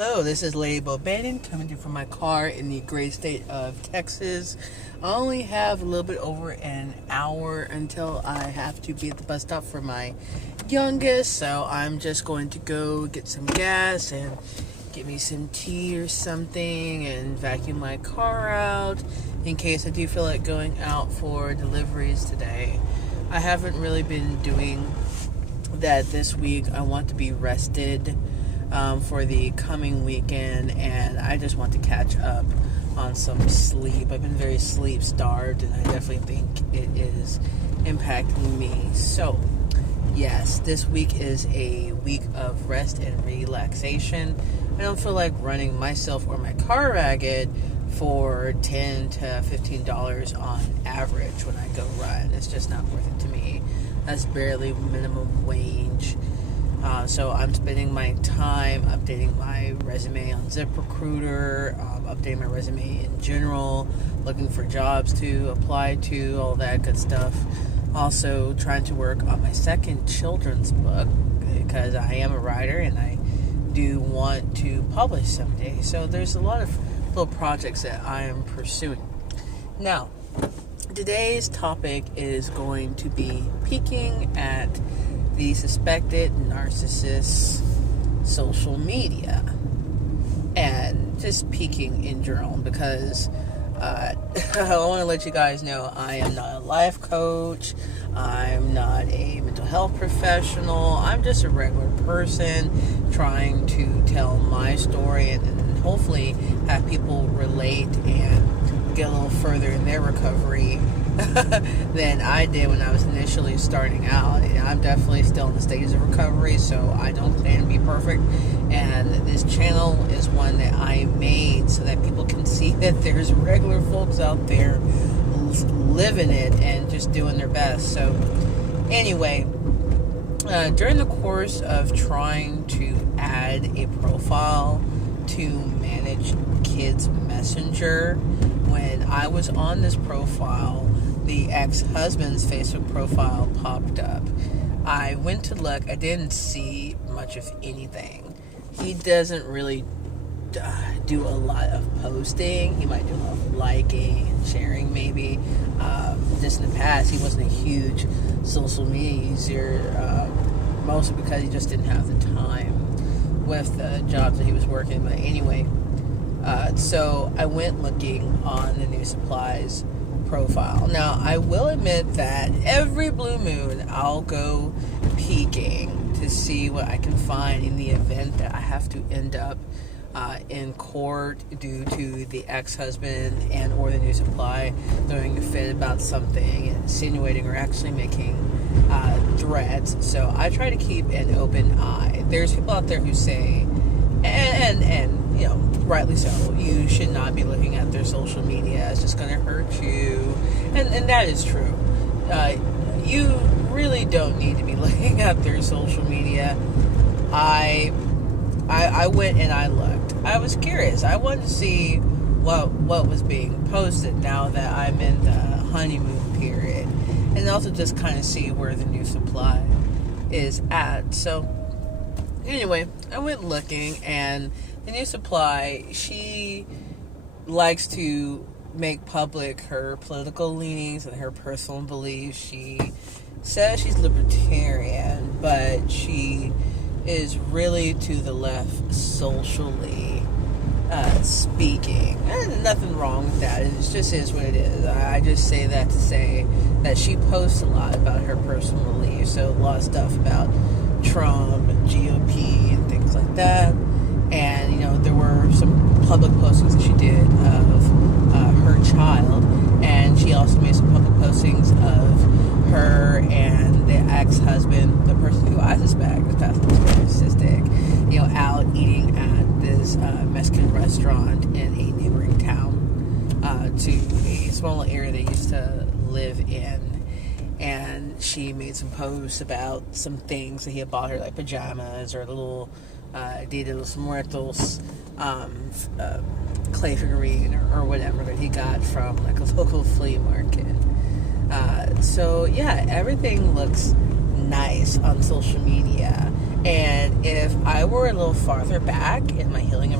Hello, this is Lady Bo Bannon coming to you from my car in the great state of Texas. I only have a little bit over an hour until I have to be at the bus stop for my youngest, so I'm just going to go get some gas and get me some tea or something and vacuum my car out in case I do feel like going out for deliveries today. I haven't really been doing that this week. I want to be rested for the coming weekend, and I just want to catch up on some sleep. I've been very sleep starved, and I definitely think it is impacting me. So yes, this week is a week of rest and relaxation. I don't feel like running myself or my car ragged for $10 to $15 on average when I go run. It's just not worth it to me. That's barely minimum wage. So I'm spending my time updating my resume on ZipRecruiter, updating my resume in general, looking for jobs to apply to, all that good stuff. Also trying to work on my second children's book because I am a writer and I do want to publish someday. So there's a lot of little projects that I am pursuing. Now, today's topic is going to be peeking at the suspected narcissist's social media and just peeking in general because I want to let you guys know I am not a life coach. I'm not a mental health professional. I'm just a regular person trying to tell my story and hopefully have people relate and get a little further in their recovery than I did when I was initially starting out. I'm definitely still in the stages of recovery, so I don't claim to be perfect. And this channel is one that I made so that people can see that there's regular folks out there living it and just doing their best. So anyway, during the course of trying to add a profile to manage Kids Messenger, when I was on this profile, the ex-husband's Facebook profile popped up. I went to look. I didn't see much of anything. He doesn't really do a lot of posting. He might do a lot of liking and sharing maybe. Just in the past, he wasn't a huge social media user, mostly because he just didn't have the time with the jobs that he was working. But anyway, so I went looking on the New Supplies profile. Now, I will admit that every blue moon I'll go peeking to see what I can find in the event that I have to end up in court due to the ex-husband and or the New Supply throwing a fit about something, insinuating or actually making threats. So I try to keep an open eye. There's people out there who say, and you know, rightly so, you should not be looking at their social media. It's just going to hurt you. And that is true. You really don't need to be looking at their social media. I went and I looked. I was curious. I wanted to see what was being posted now that I'm in the honeymoon period. And also just kind of see where the New Supply is at. So anyway, I went looking, and the New Supply, she likes to make public her political leanings and her personal beliefs. She says she's libertarian, but she is really to the left socially speaking. And nothing wrong with that. It just is what it is. I just say that to say that she posts a lot about her personal beliefs. So a lot of stuff about Trump and GOP and things like that. And, you know, there were some public postings that she did of her child. And she also made some public postings of her and the ex-husband, the person who I suspect is narcissistic, you know, out eating at this Mexican restaurant in a neighboring town to a small area they used to live in. And she made some posts about some things that he had bought her, like pajamas or little Dia de los Muertos clay figurine or whatever that he got from like a local flea market. So yeah, everything looks nice on social media. And if I were a little farther back in my healing and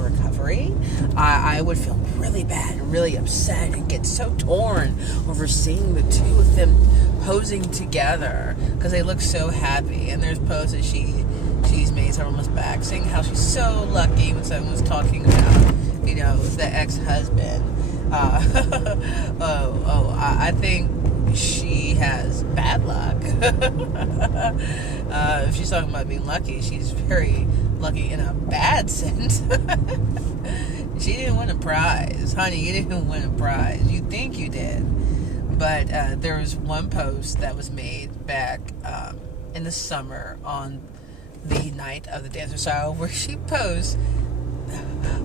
I would feel really bad and really upset and get so torn over seeing the two of them posing together because they look so happy. And there's poses she's made several months back saying how she's so lucky when someone was talking about, you know, the ex-husband. I think she has bad luck. If she's talking about being lucky, she's very lucky in a bad sense. She didn't win a prize. Honey, you didn't win a prize. You think you did. But there was one post that was made back in the summer on the night of the dance recital where she posts,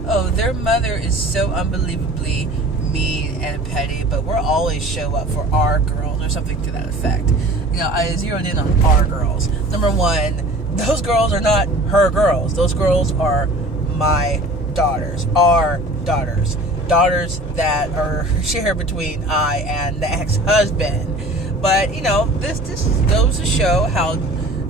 oh, their mother is so unbelievably mean and petty, but we'll always show up for our girls, or something to that effect. You know, I zeroed in on our girls. Number one, those girls are not her girls. Those girls are my daughters, our daughters that are shared between I and the ex-husband. But, you know, this goes to show how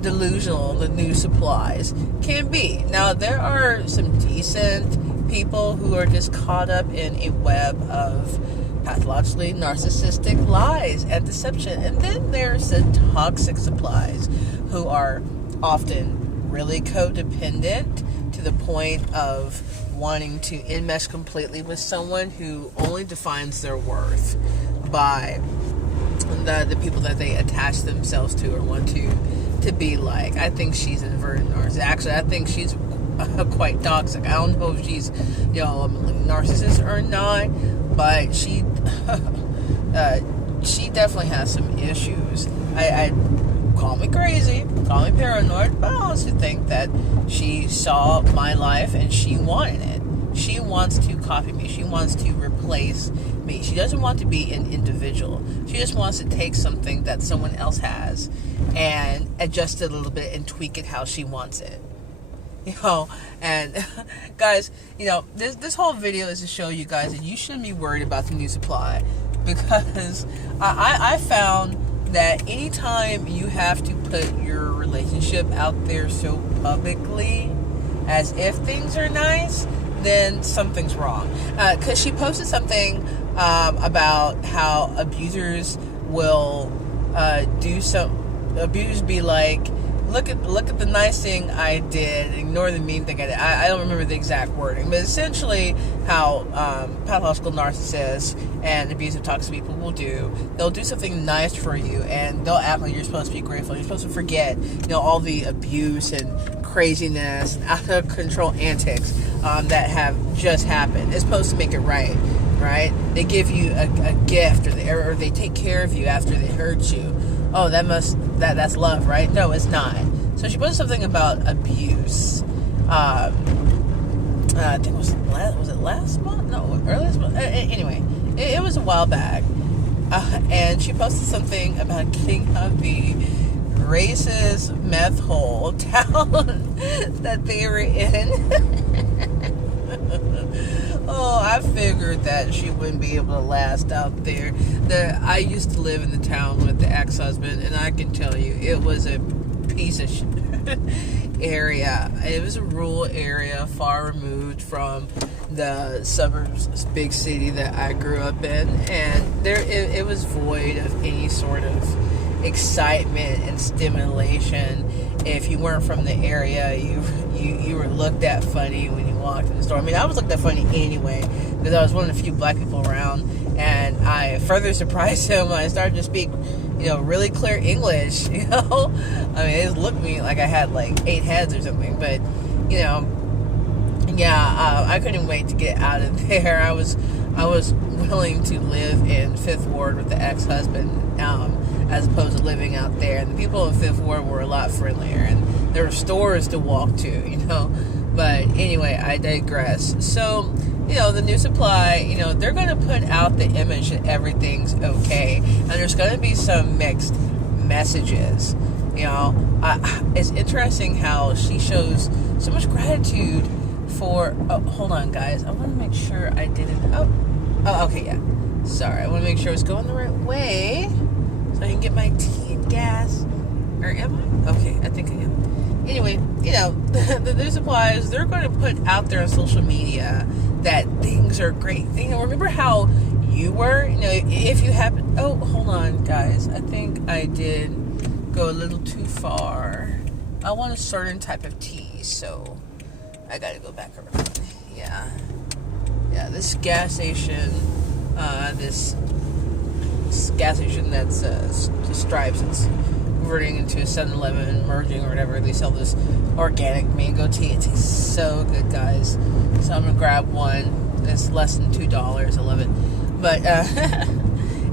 delusional the new supplies can be. Now, there are some decent people who are just caught up in a web of pathologically narcissistic lies and deception. And then there's the toxic supplies who are often really codependent to the point of wanting to enmesh completely with someone who only defines their worth by the people that they attach themselves to or want to be like. I think she's an inverted narcissist. Actually, I think she's quite toxic. I don't know if she's, you know, a narcissist or not, but she definitely has some issues. I call me crazy, call me paranoid, but I honestly think that she saw my life and she wanted it. She wants to copy me. She wants to replace me. She doesn't want to be an individual. She just wants to take something that someone else has and adjust it a little bit and tweak it how she wants it. You know, and guys, you know, this whole video is to show you guys that you shouldn't be worried about the new supply, because I found that anytime you have to put your relationship out there so publicly as if things are nice, then something's wrong. Because she posted something about how abusers will abusers be like, look at the nice thing I did, ignore the mean thing I did. I don't remember the exact wording, but essentially how pathological narcissists and abusive toxic people will do. They'll do something nice for you, and they'll act like you're supposed to be grateful. You're supposed to forget, you know, all the abuse and craziness and out of control antics that have just happened. It's supposed to make it right? They give you a gift, or they take care of you after they hurt you. Oh, that's love, right? No, it's not. So she posted something about abuse. I think was it last month? No, earliest month. Anyway, it was a while back. And she posted something about getting out of the racist meth hole town that they were in. Oh, I figured that she wouldn't be able to last out there. I used to live in the town with the ex-husband, and I can tell you, it was a piece of area. It was a rural area, far removed from the suburbs, big city that I grew up in, and it was void of any sort of excitement and stimulation. If you weren't from the area, you were looked at funny when you walked in the store. I mean, I was looked at funny anyway, because I was one of the few black people around, and I further surprised him when I started to speak, you know, really clear English, you know? I mean, it looked at me like I had like 8 heads or something, but, you know, yeah, I couldn't wait to get out of there. I was willing to live in 5th Ward with the ex-husband, as opposed to living out there. And the people in 5th Ward were a lot friendlier, and there were stores to walk to, you know. But anyway, I digress. So, you know, the new supply, you know, they're going to put out the image that everything's okay, and there's going to be some mixed messages. You know, it's interesting how she shows so much gratitude for. Oh, hold on, guys. I want to make sure I didn't. Oh, okay, yeah. Sorry, I want to make sure it's going the right way so I can get my tea and gas. Or am I? Okay, I think I am. Anyway, the new supplies, they're going to put out there on social media that things are great. Remember how you were? If you happen... Oh, hold on, guys. I think I did go a little too far. I want a certain type of tea, so I got to go back around. Yeah, this gas station, this gas station that's the Stripes, it's converting into a 7-Eleven, merging or whatever. They sell this organic mango tea. It tastes so good, guys. So I'm gonna grab one. It's less than $2. I love it. But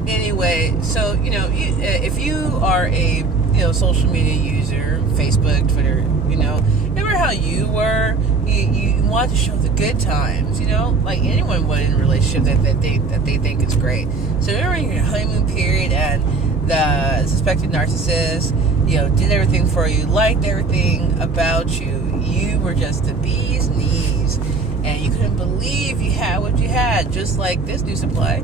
anyway, so if you are a social media user, Facebook, Twitter, remember how you were? You want to show the good times, like anyone would in a relationship that they think is great. So remember in your honeymoon period and the suspected narcissist, did everything for you, liked everything about you. You were just the bee's knees, and you couldn't believe you had what you had. Just like this new supply,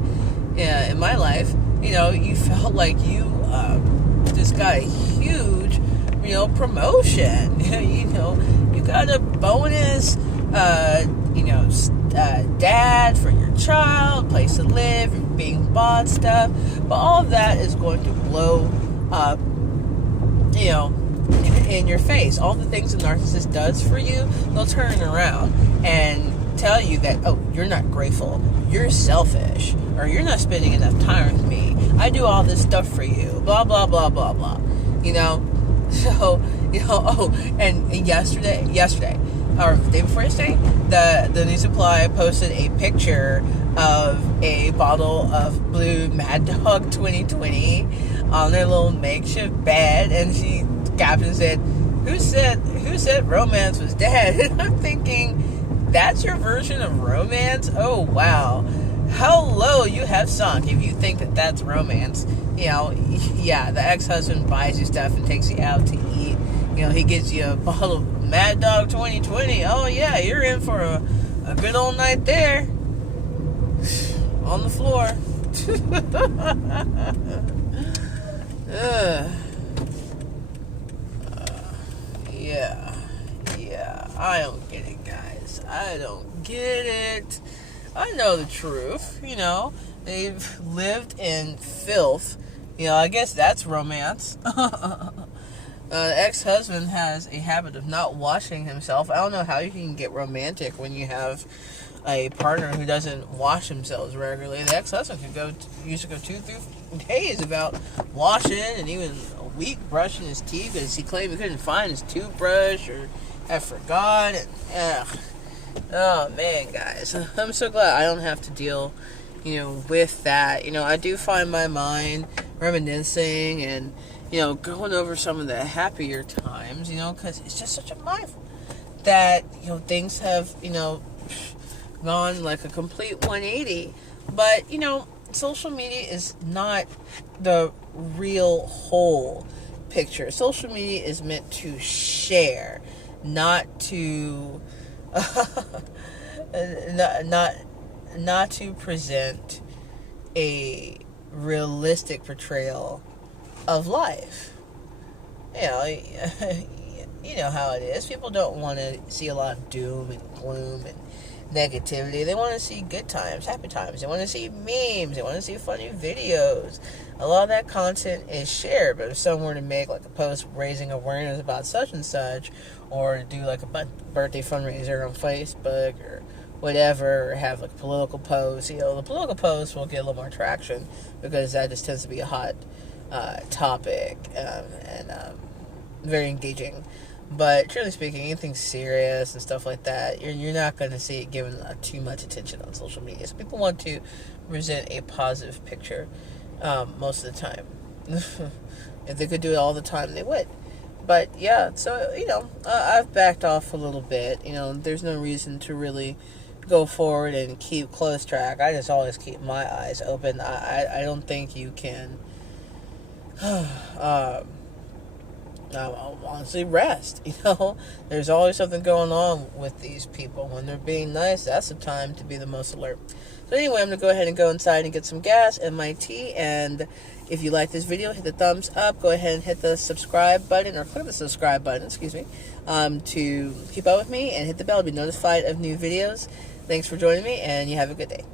in my life, you felt like you just got a huge, promotion. You got a bonus, dad for your child, place to live, you're being bought stuff, but all of that is going to blow up, in your face. All the things a narcissist does for you, they'll turn around and tell you that, oh, you're not grateful, you're selfish, or you're not spending enough time with me, I do all this stuff for you, blah, blah, blah, blah, blah, So, and yesterday, or the day before yesterday, the new supply posted a picture of a bottle of blue Mad Dog 2020 on their little makeshift bed, and she captioned said, who said romance was dead? And I'm thinking, that's your version of romance? Oh, wow. How low you have sunk if you think that that's romance. Yeah, the ex-husband buys you stuff and takes you out to eat. He gives you a bottle of Mad Dog 2020. Oh, yeah, you're in for a good old night there. On the floor. Yeah, I don't get it, guys. I don't get it. I know the truth, They've lived in filth. I guess that's romance. The ex-husband has a habit of not washing himself. I don't know how you can get romantic when you have a partner who doesn't wash themselves regularly. The ex-husband used to go 2-3 days without washing, and even a week brushing his teeth because he claimed he couldn't find his toothbrush or had forgot. Oh man, guys, I'm so glad I don't have to deal, with that. I do find my mind reminiscing and going over some of the happier times, because it's just such a mindful that things have gone like a complete 180. But social media is not the real whole picture. Social media is meant to share, not to not to present a realistic portrayal of life. You know how it is. People don't want to see a lot of doom and gloom and negativity. They want to see good times, happy times. They want to see memes. They want to see funny videos. A lot of that content is shared, but if someone were to make like a post raising awareness about such and such, or do like a birthday fundraiser on Facebook or whatever, or have like a political post, the political post will get a little more traction because that just tends to be a hot topic and very engaging. But truly speaking, anything serious and stuff like that, you're not going to see it given too much attention on social media. So people want to present a positive picture most of the time. If they could do it all the time, they would. But yeah, so I've backed off a little bit. There's no reason to really go forward and keep close track. I just always keep my eyes open. I don't think you can I'll honestly rest. There's always something going on with these people. When they're being nice, that's the time to be the most alert. So anyway, I'm going to go ahead and go inside and get some gas and my tea. And if you like this video, hit the thumbs up. Go ahead and hit the subscribe button, or click the subscribe button, to keep up with me, and hit the bell to be notified of new videos. Thanks for joining me, and you have a good day.